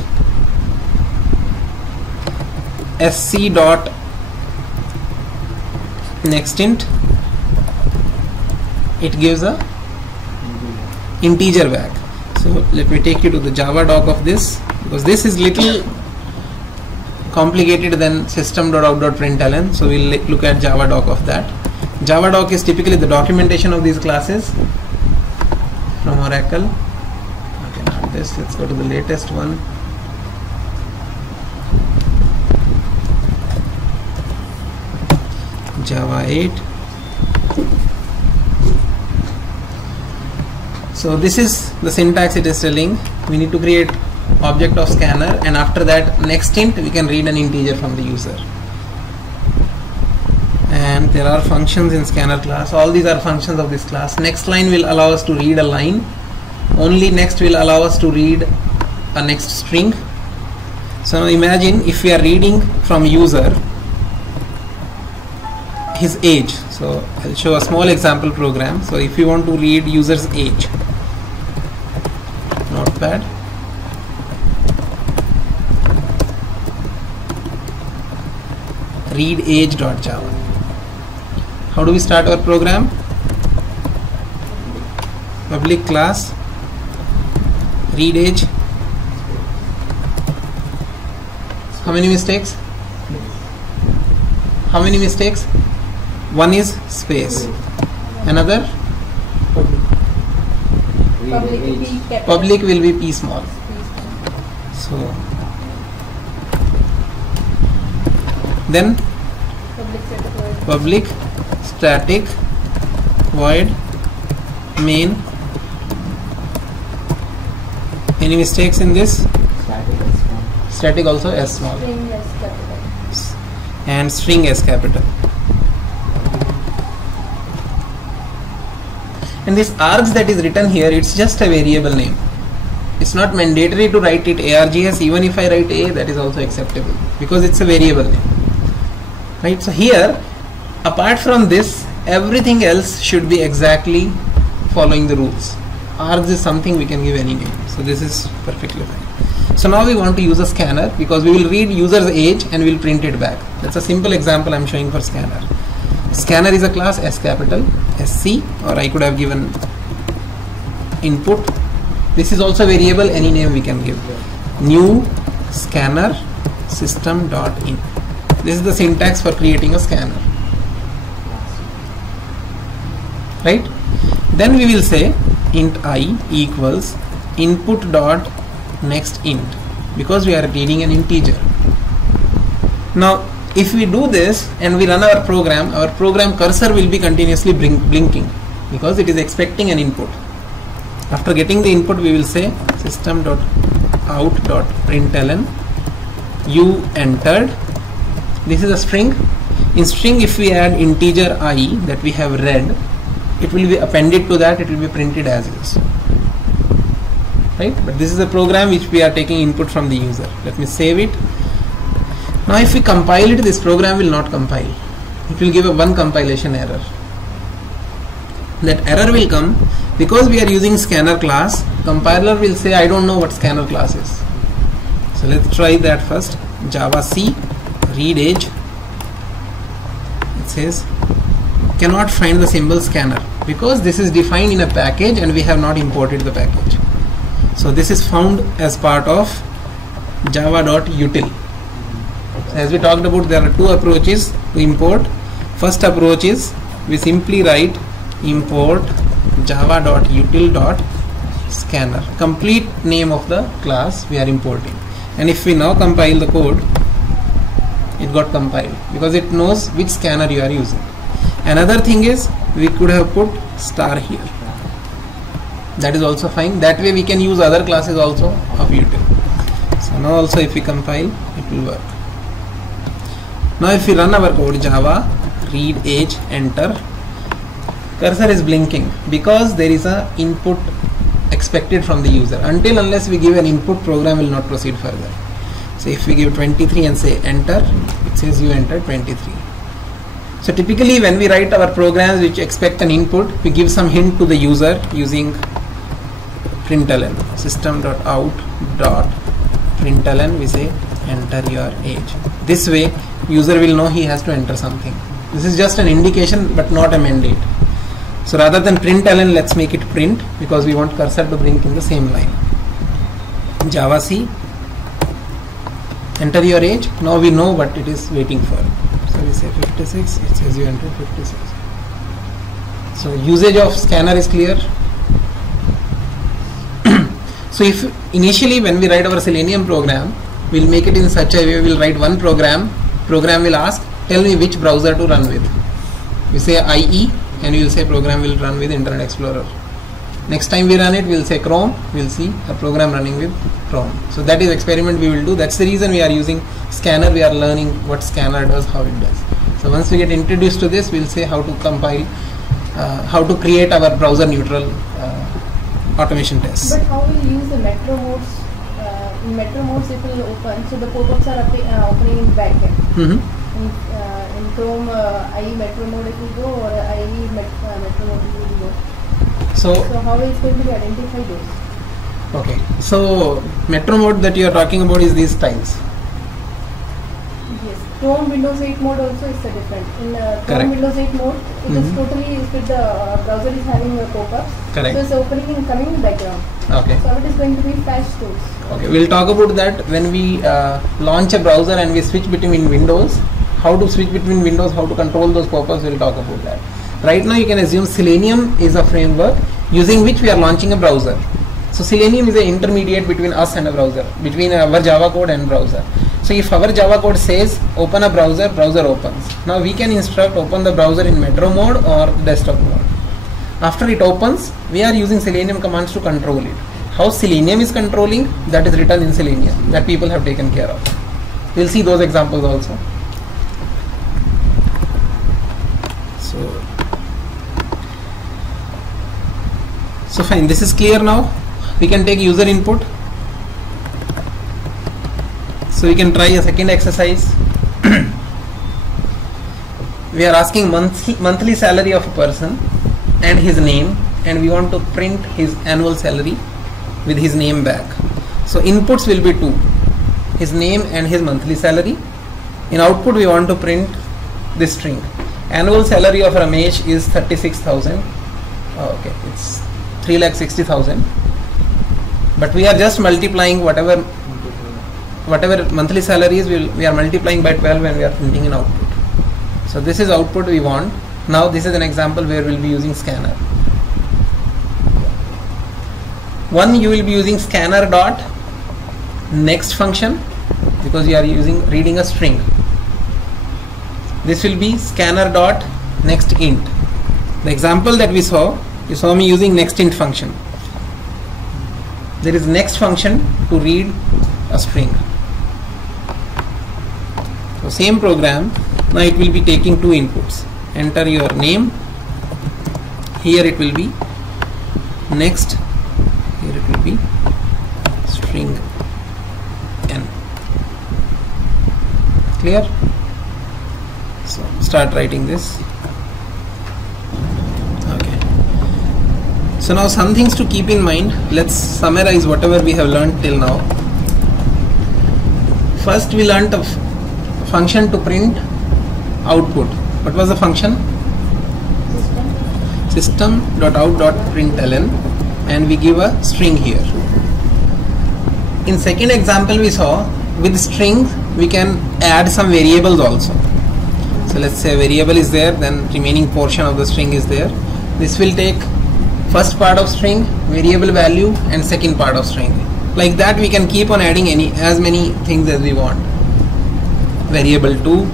sc.nextInt. It gives a integer back. So let me take you to the Java doc of this, because this is little complicated than system.out.println. So we'll look at Java doc of that. Java doc is typically the documentation of these classes from Oracle. Okay, not this. Let's go to the latest one. Java 8. So this is the syntax it is telling. We need to create object of scanner, and after that next int we can read an integer from the user. And there are functions in scanner class. All these are functions of this class. Next line will allow us to read a line. Only next will allow us to read a next string. So now imagine if we are reading from user his age. So I'll show a small example program. So if you want to read user's age, notepad, read age.java. How do we start our program? Public class read age. How many mistakes? How many mistakes? One is space. Another? Public will be p small. So then public static void main. Any mistakes in this? Static also S small. And string S capital. And this args that is written here, it's just a variable name. It's not mandatory to write it args. Even if I write a, that is also acceptable because it's a variable name. Right? So here, apart from this, everything else should be exactly following the rules. Args is something we can give any name. So this is perfectly fine. So now we want to use a scanner because we will read user's age and we will print it back. That's a simple example I'm showing for scanner. Scanner is a class S capital, SC, or I could have given input. This is also variable, any name we can give. New scanner system.in. This is the syntax for creating a scanner. Right? Then we will say int I equals input dot next int, because we are reading an integer. Now if we do this and we run our program cursor will be continuously blinking because it is expecting an input. After getting the input, we will say system.out.println you entered. This is a string. In string, if we add integer I that we have read, it will be appended to that, it will be printed as is. Right? But this is a program which we are taking input from the user. Let me save it. Now if we compile it, this program will not compile. It will give a one compilation error. That error will come because we are using scanner class. Compiler will say, I don't know what scanner class is. So let's try that first. Java C read age. It says cannot find the symbol scanner because this is defined in a package and we have not imported the package. So this is found as part of java.util. As we talked about, there are two approaches to import. First approach is we simply write import java.util.scanner, complete name of the class we are importing. And if we now compile the code, it got compiled because it knows which scanner you are using. Another thing is we could have put star here. That is also fine. That way we can use other classes also of util. So now also if we compile, it will work. Now if we run our code, Java read age, enter, cursor is blinking because there is a input expected from the user. Until unless we give an input, program will not proceed further. So if we give 23 and say enter, it says you entered 23. So typically when we write our programs which expect an input, we give some hint to the user using println, system.out.println, we say enter your age. This way user will know he has to enter something. This is just an indication but not a mandate. So rather than println, let's make it print because we want cursor to blink in the same line. Java C, enter your age. Now we know what it is waiting for. So we say 56, it says you entered 56. So usage of scanner is clear. So if initially when we write our Selenium program, we'll make it in such a way, we'll write one program will ask, tell me which browser to run with. We say IE and we will say program will run with Internet Explorer. Next time we run it, we'll say Chrome, we'll see a program running with Chrome. So that is experiment we will do. That's the reason we are using scanner. We are learning what scanner does, how it does. So once we get introduced to this, we'll say how to compile, how to create our browser neutral automation tests. But how will you use the metro modes? In metro modes it will open, so the pop-ups are opening in backend. Mm-hmm. In Chrome, IE metro mode it will go, or IE metro mode it will go. So how is going to be identify those? Okay, so metro mode that you are talking about is these tiles. Yes, Chrome Windows 8 mode also is different. In Correct. Chrome Windows 8 mode, it is totally if the browser is having a pop-ups. Correct. So it's opening and coming in background. Okay. So it is going to be flash stores. Okay, we'll talk about that when we launch a browser and we switch between windows. How to switch between windows, how to control those pop-ups, we'll talk about that. Right now you can assume Selenium is a framework using which we are launching a browser. So Selenium is an intermediate between us and a browser, between our Java code and browser. So if our Java code says open a browser, browser opens. Now we can instruct open the browser in metro mode or desktop mode. After it opens, we are using Selenium commands to control it. How Selenium is controlling, that is written in Selenium, that people have taken care of. We'll see those examples also. So fine, this is clear now. We can take user input. So we can try a second exercise. We are asking monthly salary of a person and his name, and we want to print his annual salary with his name back. So inputs will be two, his name and his monthly salary. In output we want to print this string. Annual salary of Ramesh is 36,000. Okay, it's 3,60,000. But we are just multiplying whatever monthly salary is, we are multiplying by 12 when we are printing in output. So this is output we want. Now this is an example where we will be using scanner. One, you will be using scanner dot next function because you are reading a string. This will be scanner dot next int. The example that we saw, you saw me using next int function. There is next function to read a string. So same program, now it will be taking two inputs. Enter your name, here it will be next, here it will be string n. Clear? So start writing this. Okay. So now some things to keep in mind. Let's summarize whatever we have learned till now. First we learnt a function to print output. What was the function? System.out.println, and we give a string here. In second example we saw with string we can add some variables also. So let's say a variable is there, then remaining portion of the string is there. This will take first part of string, variable value, and second part of string. Like that we can keep on adding as many things as we want. Variable 2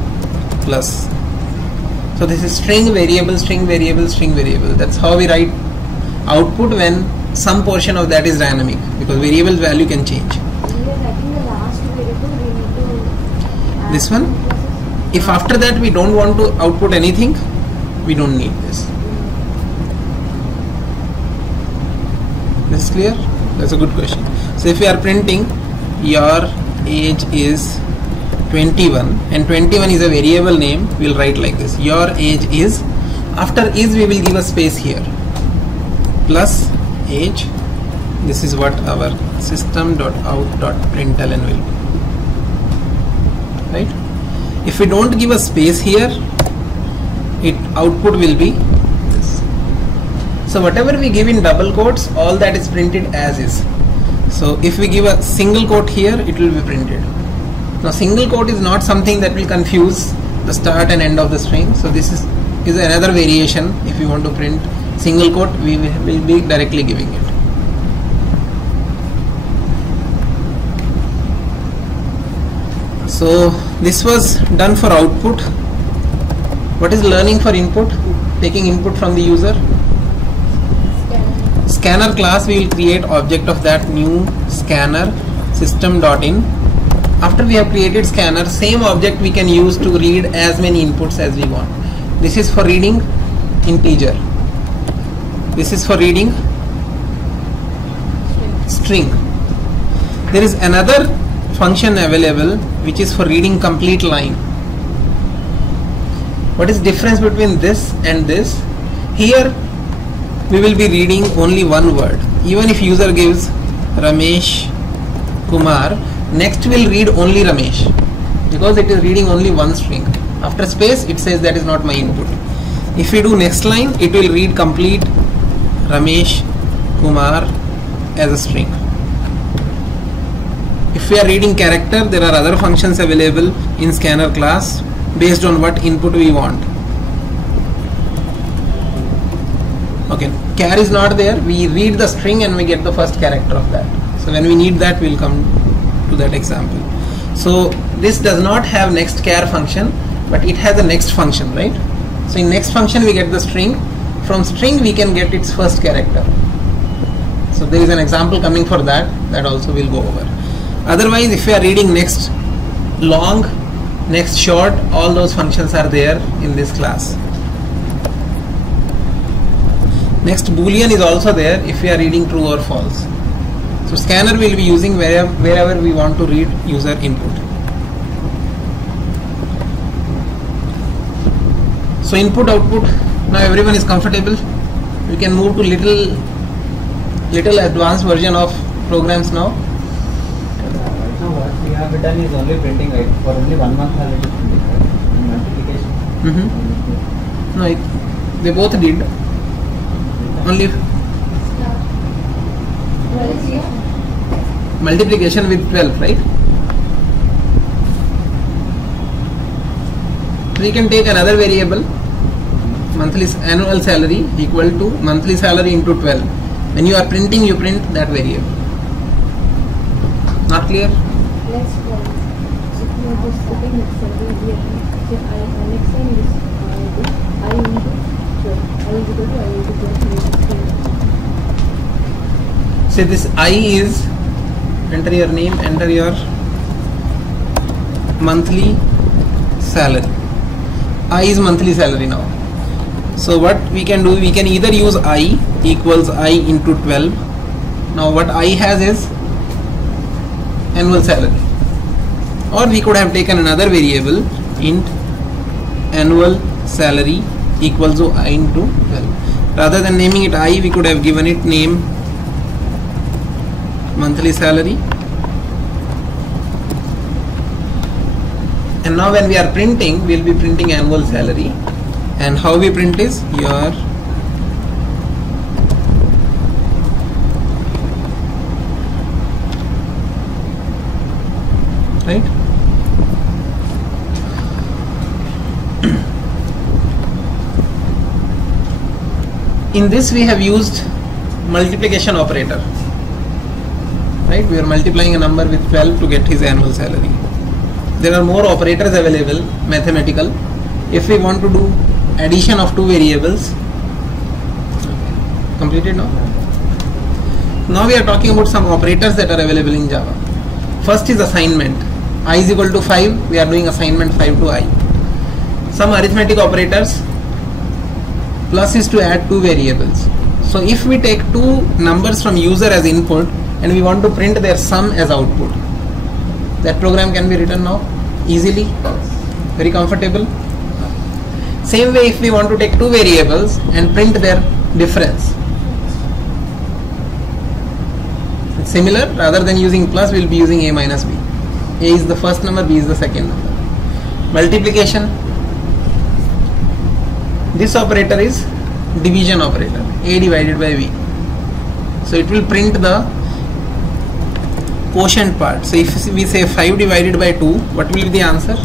plus. So this is string variable, string variable, string variable. That's how we write output when some portion of that is dynamic, because variable value can change. We are writing the last variable, we need to add This one? process. If after that we don't want to output anything, we don't need this. This is clear? That's a good question. So if we are printing your age is 21 and 21 is a variable name, we'll write like this. Your age is, after is we will give a space here, plus age. This is what our system.out.println will be. Right? If we don't give a space here, output will be this. So whatever we give in double quotes, all that is printed as is. So if we give a single quote here, it will be printed. Now single quote is not something that will confuse the start and end of the string. So this is another variation. If you want to print single quote, we will be directly giving it. So this was done for output. What is learning for input? Taking input from the user. Scanner class, we will create object of that new scanner system.in. After we have created scanner, same object we can use to read as many inputs as we want. This is for reading integer. This is for reading string. There is another function available which is for reading complete line. What is difference between this and this? Here we will be reading only one word. Even if user gives Ramesh Kumar, next will read only Ramesh, because it is reading only one string. After space it says that is not my input. If we do next line, it will read complete Ramesh Kumar as a string. If we are reading character, there are other functions available in scanner class based on what input we want. Okay, char is not there. We read the string and we get the first character of that. So when we need that, we will come to that example. So this does not have next char function, but it has a next function, right? So in next function we get the string. From string we can get its first character. So there is an example coming for that. That also we'll go over. Otherwise, if we are reading next long, next short, all those functions are there in this class. Next boolean is also there if we are reading true or false. So scanner will be using wherever we want to read user input. So input output, now everyone is comfortable. We can move to little advanced version of programs now. Right now what we have done is only printing, right? For only 1 month already printing, right? And multiplication. No, they both did. Only multiplication with 12, right? We can take another variable, monthly annual salary equal to monthly salary into 12. When you are printing, you print that variable. Not clear? Let's try. So if you want to setting next salary here, next time is I into 12. I will go to I into 12. Say this I is, enter your name, enter your monthly salary. I is monthly salary now. So what we can do, we can either use I equals I into 12. Now what I has is annual salary. or we could have taken another variable int annual salary equals to I into 12. Rather than naming it I, we could have given it name monthly salary. And now when we are printing, we will be printing annual salary. And how we print is your right. In this we have used multiplication operator, right? We are multiplying a number with 12 to get his annual salary. There are more operators available, mathematical. If we want to do addition of two variables, completed now? Now we are talking about some operators that are available in Java. First is assignment. I is equal to 5, we are doing assignment 5 to I. Some arithmetic operators. Plus is to add two variables. So if we take two numbers from user as input and we want to print their sum as output, that program can be written now easily, very comfortable. Same way if we want to take two variables and print their difference, it's similar. Rather than using plus, we will be using a minus b. A is the first number, b is the second number. Multiplication. This operator is division operator, a divided by b. So it will print the quotient part. So if we say 5 divided by 2, what will be the answer?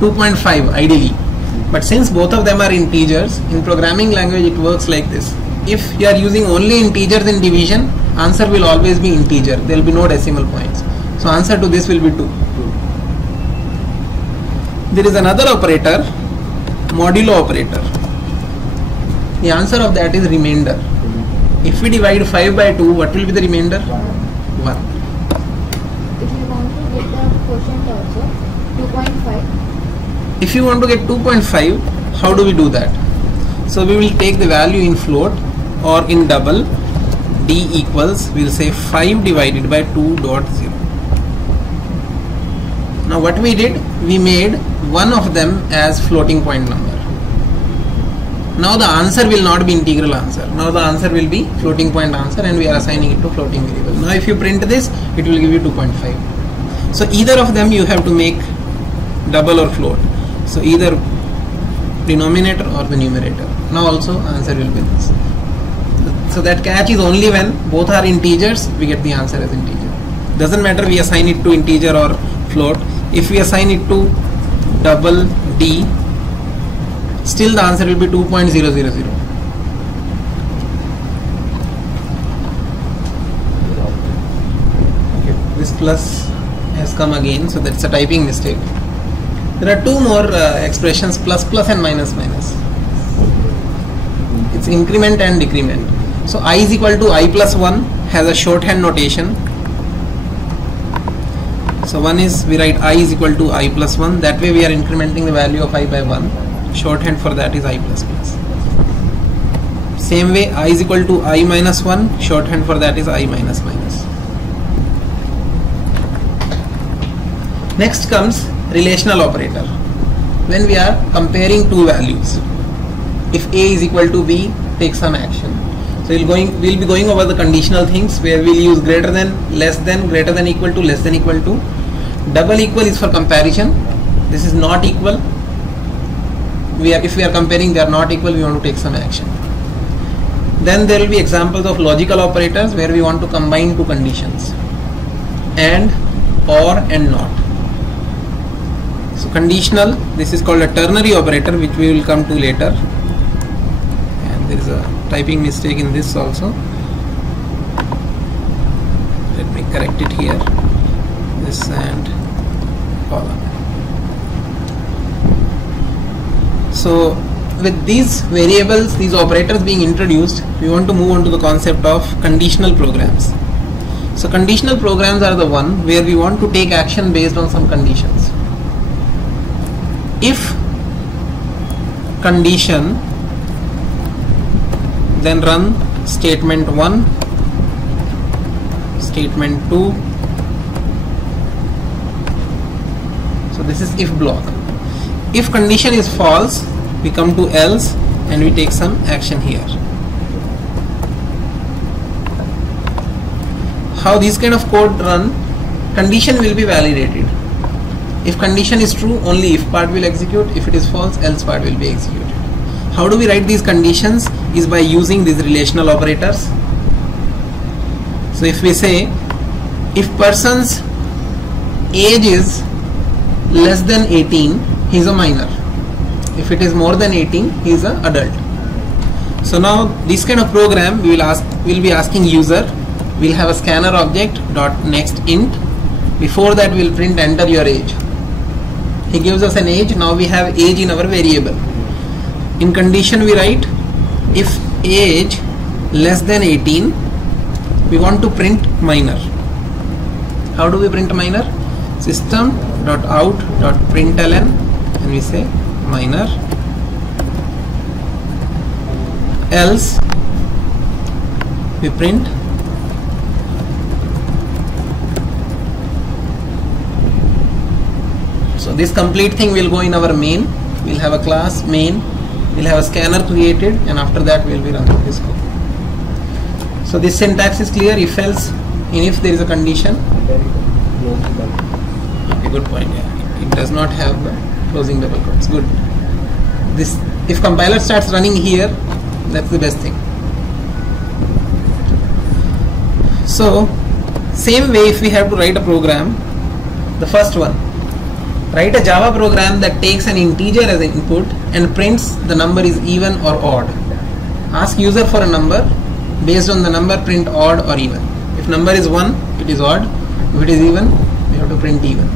2.5 ideally. But since both of them are integers, in programming language it works like this. If you are using only integers in division, answer will always be integer. There will be no decimal points. So answer to this will be 2. There is another operator, modulo operator. The answer of that is remainder. If we divide 5 by 2, what will be the remainder? 1. If you want to get the quotient also, 2.5. If you want to get 2.5, how do we do that? So we will take the value in float or in double. D equals, we will say 5 divided by 2.0. Now what we did, we made one of them as floating point number. Now the answer will not be integral answer. Now the answer will be floating point answer and we are assigning it to floating variable. Now if you print this, it will give you 2.5. So either of them you have to make double or float. So either denominator or the numerator. Now also answer will be this. So that catch is only when both are integers, we get the answer as integer. Doesn't matter we assign it to integer or float. If we assign it to double D, still the answer will be 2.000. Okay. This plus has come again, so that's a typing mistake. There are two more expressions, plus plus and minus minus. It's increment and decrement. So I is equal to I plus 1 has a shorthand notation. So one is we write I is equal to I plus 1. That way we are incrementing the value of I by 1. Shorthand for that is I plus plus. Same way I is equal to I minus 1. Shorthand for that is I minus minus. Next comes relational operator. When we are comparing two values, if A is equal to B, take some action. So we'll be going over the conditional things where we'll use greater than, less than, greater than equal to, less than equal to. Double equal is for comparison. This is not equal. If we are comparing, they are not equal, we want to take some action. Then there will be examples of logical operators where we want to combine two conditions, and, or, and not. So conditional, this is called a ternary operator, which we will come to later. And there is a typing mistake in this also. Let me correct it here. This and column. So with these variables, these operators being introduced, we want to move on to the concept of conditional programs. So conditional programs are the one where we want to take action based on some conditions. If condition, then run statement 1, statement 2. So this is if block. If condition is false, we come to else and we take some action here. How these kind of code run? Condition will be validated. If condition is true, only if part will execute. If it is false, else part will be executed. How do we write these conditions? Is by using these relational operators. So if we say, if person's age is less than 18, he is a minor. If it is more than 18, he is an adult. So now this kind of program we will be asking user. We'll have a scanner object dot next int. Before that we'll print enter your age. He gives us an age. Now we have age in our variable. In condition we write if age less than 18, we want to print minor. How do we print minor? System.out.println and we say minor, else we print so this complete thing will go in our main. We'll have a class main, we'll have a scanner created, and after that we'll be running this code. So this syntax is clear. If else, in if there is a condition. Okay, good point. Yeah, it does not have the closing double quotes. Good. This, if compiler starts running here, that's the best thing. So same way, if we have to write a program, the first one, write a Java program that takes an integer as an input and prints the number is even or odd. Ask user for a number, based on the number print odd or even. If number is 1, it is odd. If it is even, we have to print even.